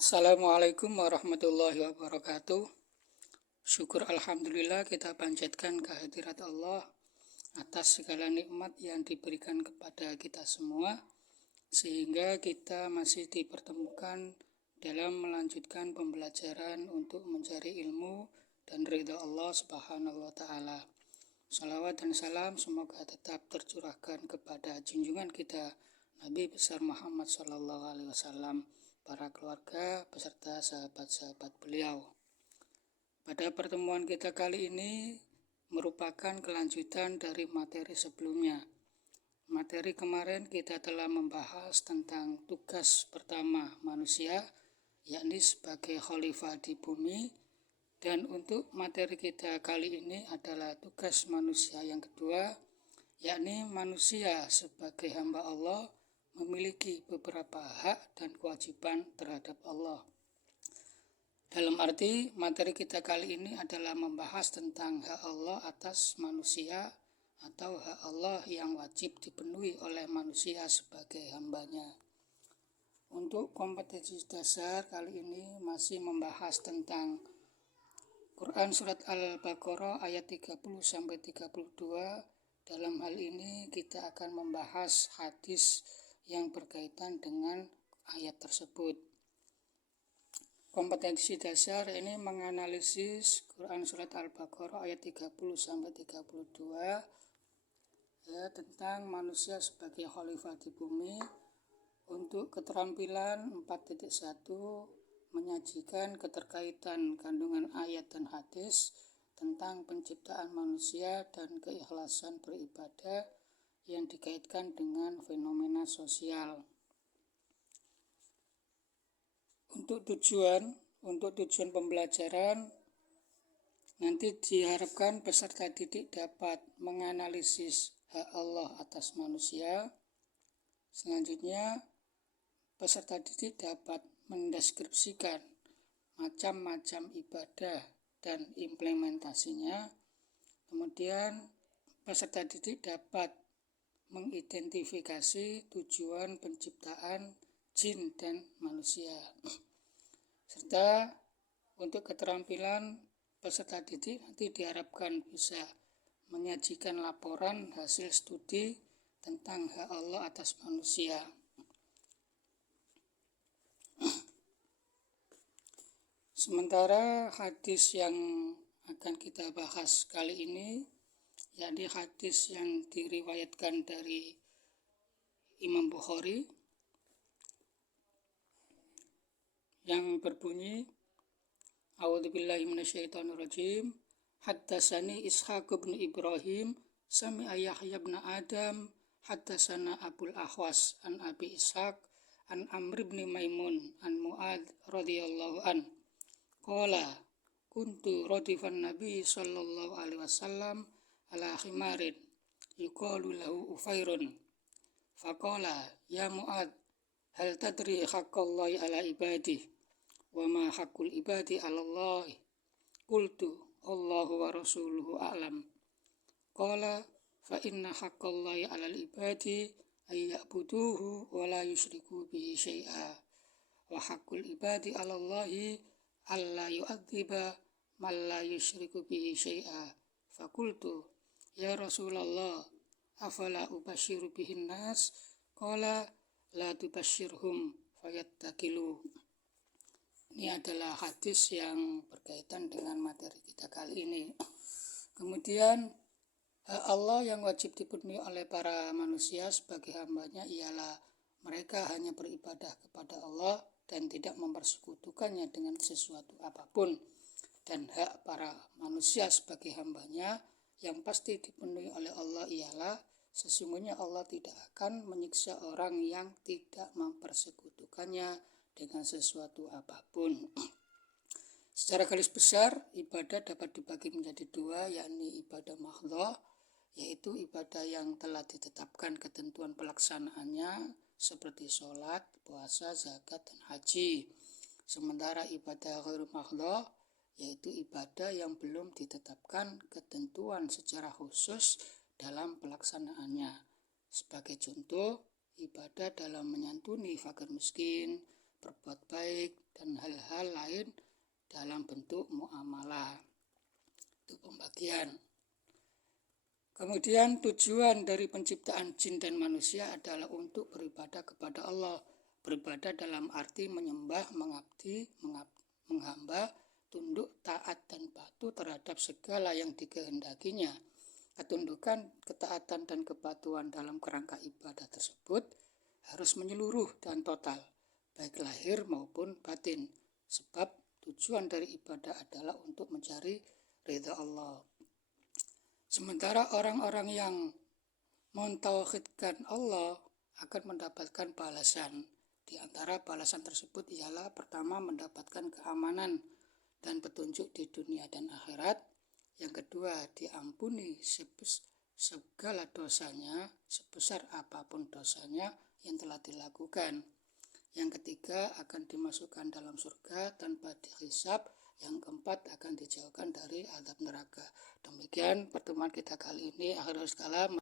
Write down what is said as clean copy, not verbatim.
Assalamualaikum warahmatullahi wabarakatuh. Syukur alhamdulillah kita panjatkan kehadirat Allah atas segala nikmat yang diberikan kepada kita semua, sehingga kita masih dipertemukan dalam melanjutkan pembelajaran untuk mencari ilmu dan ridha Allah Subhanahu wa Ta'ala. Salawat dan salam semoga tetap tercurahkan kepada junjungan kita Nabi besar Muhammad SAW, para keluarga beserta sahabat-sahabat beliau. Pada pertemuan kita kali ini merupakan kelanjutan dari materi sebelumnya. Materi kemarin kita telah membahas tentang tugas pertama manusia, yakni sebagai khalifah di bumi. Dan untuk materi kita kali ini adalah tugas manusia yang kedua, yakni manusia sebagai hamba Allah memiliki beberapa hak dan kewajiban terhadap Allah. Dalam arti materi kita kali ini adalah membahas tentang hak Allah atas manusia atau hak Allah yang wajib dipenuhi oleh manusia sebagai hambanya. Untuk kompetensi dasar kali ini masih membahas tentang Quran Surat Al-Baqarah ayat 30-32. Dalam hal ini kita akan membahas hadis yang berkaitan dengan ayat tersebut. Kompetensi dasar ini menganalisis Quran Surat Al-Baqarah ayat 30-32 tentang manusia sebagai khalifah di bumi. Untuk keterampilan 4.1 menyajikan keterkaitan kandungan ayat dan hadis tentang penciptaan manusia dan keikhlasan beribadah yang dikaitkan dengan fenomena sosial. Untuk tujuan pembelajaran, nanti diharapkan peserta didik dapat menganalisis hak Allah atas manusia. Selanjutnya, peserta didik dapat mendeskripsikan macam-macam ibadah dan implementasinya. Kemudian, peserta didik dapat mengidentifikasi tujuan penciptaan jin dan manusia. Serta untuk keterampilan peserta didik nanti diharapkan bisa menyajikan laporan hasil studi tentang hak Allah atas manusia. Sementara hadis yang akan kita bahas kali ini, yakni hadis yang diriwayatkan dari Imam Bukhari yang berbunyi, A'udzubillahi minasyaitonirrajim. Haddatsani Ishaq bin Ibrahim sami'a Yahya bin Adam haddatsana Abul Ahwas an Abi Ishaq an Amr bin Maimun an Mu'ad radhiyallahu an qala kuntu radifan Nabi sallallahu alaihi wasallam ala khimarin yuqalu lahu Ufairun faqala ya Mu'ad hal tadri haqqallahi ala ibadih wa ma haqqul ibadi ala Allah? Qultu Allahu wa rasuluhu a'lam. Qala fa inna haqqallahi ala ibadi ay ya'buduhu wa la yusyriku bihi syai'a wa haqqul ibadi ala Allahi alla yu'adziba man la yusyriku bihi syai'a. Faqultu ya Rasulullah afala ubasyiru bihin nas? Qala la tubasyirhum fayattakilu. Ini adalah hadis yang berkaitan dengan materi kita kali ini. Kemudian Allah yang wajib dipenuhi oleh para manusia sebagai hambanya ialah mereka hanya beribadah kepada Allah dan tidak mempersekutukannya dengan sesuatu apapun. Dan hak para manusia sebagai hambanya yang pasti dipenuhi oleh Allah ialah sesungguhnya Allah tidak akan menyiksa orang yang tidak mempersekutukannya dengan sesuatu apapun. Secara garis besar, ibadah dapat dibagi menjadi dua, yakni ibadah mahdhah, yaitu ibadah yang telah ditetapkan ketentuan pelaksanaannya seperti sholat, puasa, zakat, dan haji. Sementara ibadah ghairu mahdhah yaitu ibadah yang belum ditetapkan ketentuan secara khusus dalam pelaksanaannya. Sebagai contoh, ibadah dalam menyantuni fakir miskin, berbuat baik, dan hal-hal lain dalam bentuk muamalah. Itu pembagian. Kemudian tujuan dari penciptaan jin dan manusia adalah untuk beribadah kepada Allah. Beribadah dalam arti menyembah, mengabdi, menghamba, tunduk, taat, dan patuh terhadap segala yang dikehendakinya. Ketundukan, ketaatan, dan kepatuhan dalam kerangka ibadah tersebut harus menyeluruh dan total, baik lahir maupun batin. Sebab tujuan dari ibadah adalah untuk mencari ridha Allah. Sementara orang-orang yang mentauhidkan Allah akan mendapatkan balasan. Di antara balasan tersebut ialah pertama mendapatkan keamanan dan petunjuk di dunia dan akhirat. Yang kedua, diampuni segala dosanya sebesar apapun dosanya yang telah dilakukan. Yang ketiga, akan dimasukkan dalam surga tanpa dihisab. Yang keempat, akan dijauhkan dari azab neraka. Demikian pertemuan kita kali ini. Akhirul kalam.